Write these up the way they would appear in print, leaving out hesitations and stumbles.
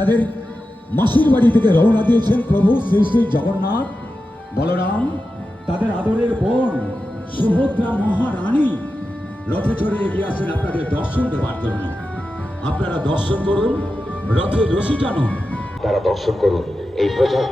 তাদের মাসির বাড়ি থেকে রওনা দিয়েছেন প্রভু শ্রী শ্রী জগন্নাথ বলরাম, তাদের আদরের বোন সুভদ্রা মহারানী রথে চড়ে এগিয়ে আসেন আপনাদের দর্শন দেওয়ার জন্য। আপনারা দর্শন করুন, রথে রশি টানুন, তারা দর্শন করুন এই প্রচার।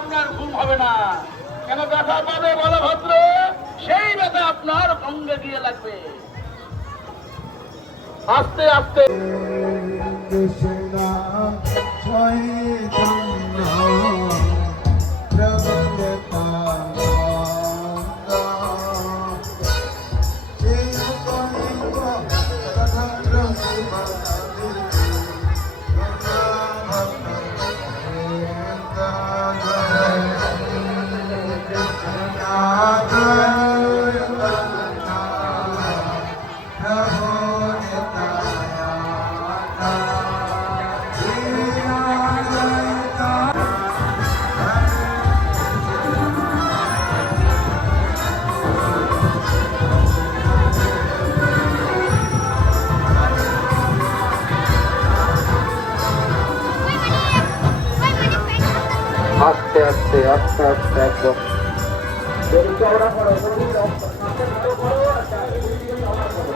আপনার ঘুম হবে না, কেন ব্যথা পাবে বলভদ্র, সেই ব্যথা আপনার অঙ্গে গিয়ে লাগবে। আস্তে আস্তে একদম দড়ি চওড়া করো, দড়ি চওড়া করো, আর চারিদিকে চওড়া করো।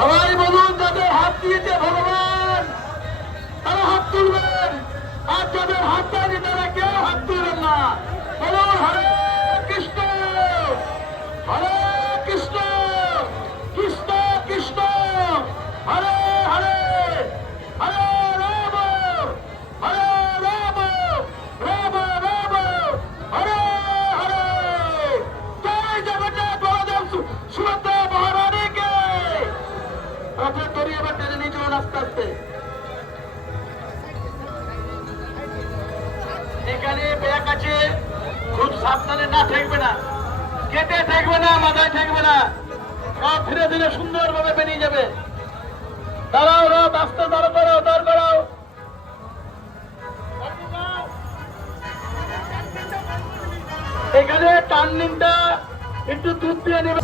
সবাই বলুন, যাদের হাত দিয়েছে ভগবান তারা হাত তুলবেন, আর যাদের হাত দেয়নি তারা কেউ হাত তুলবেন না। বলুন হরে কৃষ্ণ, হরে কৃষ্ণ, কৃষ্ণ কৃষ্ণ, হরে হরে, হরে রাম, হরে রাম, রাম রাম, হরে হরে। জয় জগন্নাথ বলদেব সুভদ্রা মহারানীকে। রথের দড়ি এবার টেনে নিয়ে চলুন আস্তে আস্তে। এখানে ব্যাগ আছে, খুব সাবধানে না ঠেকবে না, কেটে ঠেকবে না, মাথায় ঠেকবে না। রথ ধীরে ধীরে সুন্দরভাবে বেরিয়ে যাবে। দাঁড়াও, রথ আস্তে দাঁড় করাও, দাঁড় করাও। এখানে টার্নিংটা একটু দুধ দিয়ে নেবে।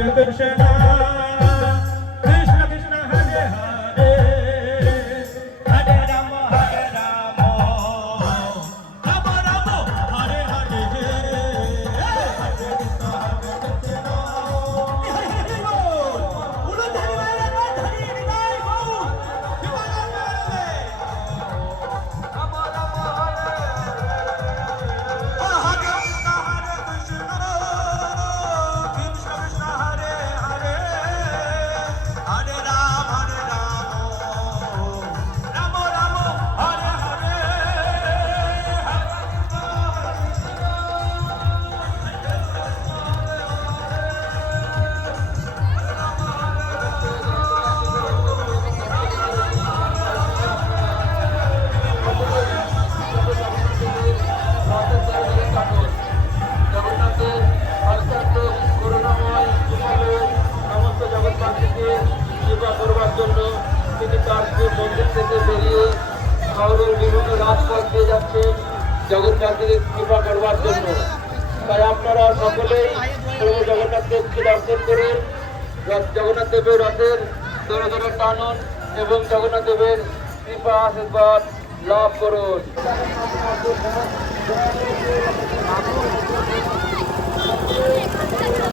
Hare Krishna, Krishna Krishna Hare Hare, Hare Rama, Hare Rama, Rama Rama, Hare Hare, Hare Krishna, Hare Krishna, Hare Hare Bol, Bolo Dhani Mara Dhani Nitai Bol, Himala Mara Rama Rama Hare Hare Krishna, Hare Krishna, Krishna Krishna Hare Hare, Hare Rama, Rama Rama, Hare Hare, জগন্নাথের অত্যন্ত করুণাময় হিসাবে সমস্ত জগৎবাসীকে সেবা করবার জন্য তিনি তার যে মন্দির থেকে বেরিয়ে শহরের বিভিন্ন রাজপথ দিয়ে যাচ্ছেন জগৎবাসীকে কৃপা করবার জন্য। তাই আপনারা সকলেই প্রভু জগন্নাথ দেবকে দর্শন করুন, জগন্নাথ দেবের রথের ধরে ধরে টানুন এবং জগন্নাথ দেবের কৃপা আশীর্বাদ লাভ করুন।